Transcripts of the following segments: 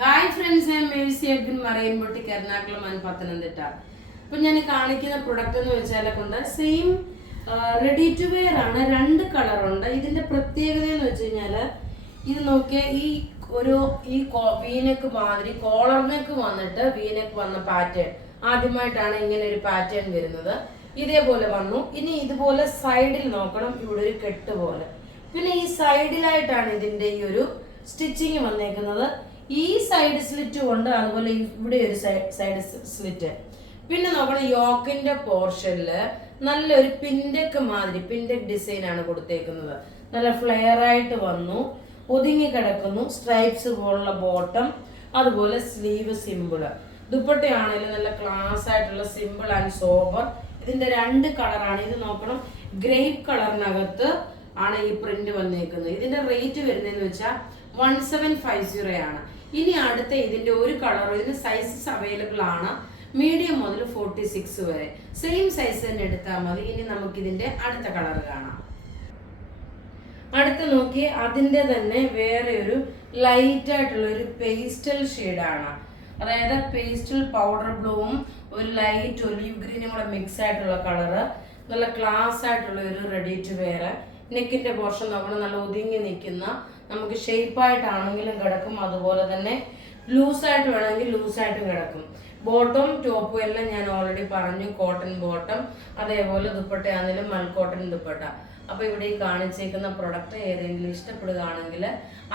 Hi friends, ഞാൻ Mercy Abdul marine boutique Ernakulam and Pathanamthitta. അപ്പം ഞാൻ കാണിക്കുന്ന പ്രൊഡക്റ്റ് എന്ന് വെച്ചാൽ കൊണ്ട് സെയിം റെഡി ടു വെയർ ആണ്. രണ്ട് കളറുണ്ട്. ഇതിന്റെ പ്രത്യേകത എന്ന് വെച്ച് കഴിഞ്ഞാൽ ഇത് നോക്കിയാൽ ഈ വീനെക്ക് മാതിരി കോളർ നെക്ക് വന്നിട്ട് വീനെക്ക് വന്ന പാറ്റേൺ ആദ്യമായിട്ടാണ് ഇങ്ങനെ ഒരു പാറ്റേൺ വരുന്നത്. ഇതേപോലെ വന്നു. ഇനി ഇതുപോലെ സൈഡിൽ നോക്കണം, ഇവിടെ ഒരു കെട്ട് പോലെ. പിന്നെ ഈ സൈഡിലായിട്ടാണ് ഇതിന്റെ ഈ ഒരു സ്റ്റിച്ചിങ് വന്നേക്കുന്നത്. ഈ സൈഡ് സ്ലിറ്റ് കൊണ്ട്, അതുപോലെ ഇവിടെ ഒരു സൈഡ് സ്ലിറ്റ്. പിന്നെ നോക്കണം, യോക്കിന്റെ പോർഷനില് നല്ലൊരു പിൻഡെക്ക് മാതിരി പിൻഡെക്ക് ഡിസൈൻ ആണ് കൊടുത്തേക്കുന്നത്. നല്ല ഫ്ലെയർ ആയിട്ട് വന്നു, ഒതുങ്ങി കിടക്കുന്നു. സ്ട്രൈപ്സ് പോലുള്ള ബോട്ടം, അതുപോലെ സ്ലീവ് സിമ്പിള്. ദുപ്പട്ടയാണെങ്കിലും നല്ല ക്ലാസ് ആയിട്ടുള്ള സിമ്പിൾ ആൻഡ് സോബർ. ഇതിന്റെ രണ്ട് കളറാണ്. ഇത് നോക്കണം, ഗ്രേപ്പ് കളറിനകത്ത് ആണ് ഈ പ്രിന്റ് വന്നേക്കുന്നത്. ഇതിന്റെ റേറ്റ് വരുന്നതെന്ന് വെച്ചാൽ 1750 ആണ്. ഇനി അടുത്ത ഇതിന്റെ ഒരു കളർ, ഇതിന് സൈസസ് അവൈലബിൾ ആണ്, മീഡിയം മുതൽ 46 വരെ. സെയിം സൈസ് തന്നെ എടുത്താൽ മതി. ഇനി നമുക്ക് ഇതിന്റെ അടുത്ത കളർ കാണാം. അടുത്ത് നോക്കി, അതിന്റെ തന്നെ വേറെ ഒരു ലൈറ്റ് ആയിട്ടുള്ള ഒരു പേസ്റ്റൽ ഷെയ്ഡാണ്. അതായത് പേസ്റ്റൽ പൗഡർ ബ്ലൂവും ഒരു ലൈറ്റ് ഒലിവ് ഗ്രീനും കൂടെ മിക്സ് ആയിട്ടുള്ള കളറ്. നല്ല ക്ലാസ് ആയിട്ടുള്ള ഒരു റെഡി ടു വെയർ. നെക്കിന്റെ പോർഷൻ നോക്കണം, നല്ല ഒതുങ്ങി നിൽക്കുന്ന, നമുക്ക് ഷേപ്പായിട്ടാണെങ്കിലും കിടക്കും, അതുപോലെ തന്നെ ലൂസായിട്ട് വേണമെങ്കിൽ ലൂസായിട്ടും കിടക്കും. ബോട്ടം ടോപ്പും എല്ലാം ഞാൻ ഓൾറെഡി പറഞ്ഞു, കോട്ടൺ ബോട്ടം. അതേപോലെ ദുപ്പട്ടയാണെങ്കിലും മൽക്കോട്ടൺ ദുപ്പട്ട. അപ്പൊ ഇവിടെ ഈ കാണിച്ചേക്കുന്ന പ്രൊഡക്റ്റ് ഏതെങ്കിലും ഇഷ്ടപ്പെടുകയാണെങ്കിൽ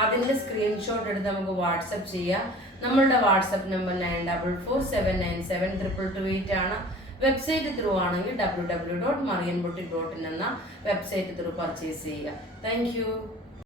അതിന്റെ സ്ക്രീൻഷോട്ട് എടുത്ത് നമുക്ക് വാട്സപ്പ് ചെയ്യാം. നമ്മളുടെ വാട്സപ്പ് നമ്പർ 9447972228 ആണ്. വെബ്സൈറ്റ് ത്രൂ ആണെങ്കിൽ www.marianboutique.in എന്ന വെബ്സൈറ്റ് ത്രൂ പർച്ചേസ് ചെയ്യുക. Thank you.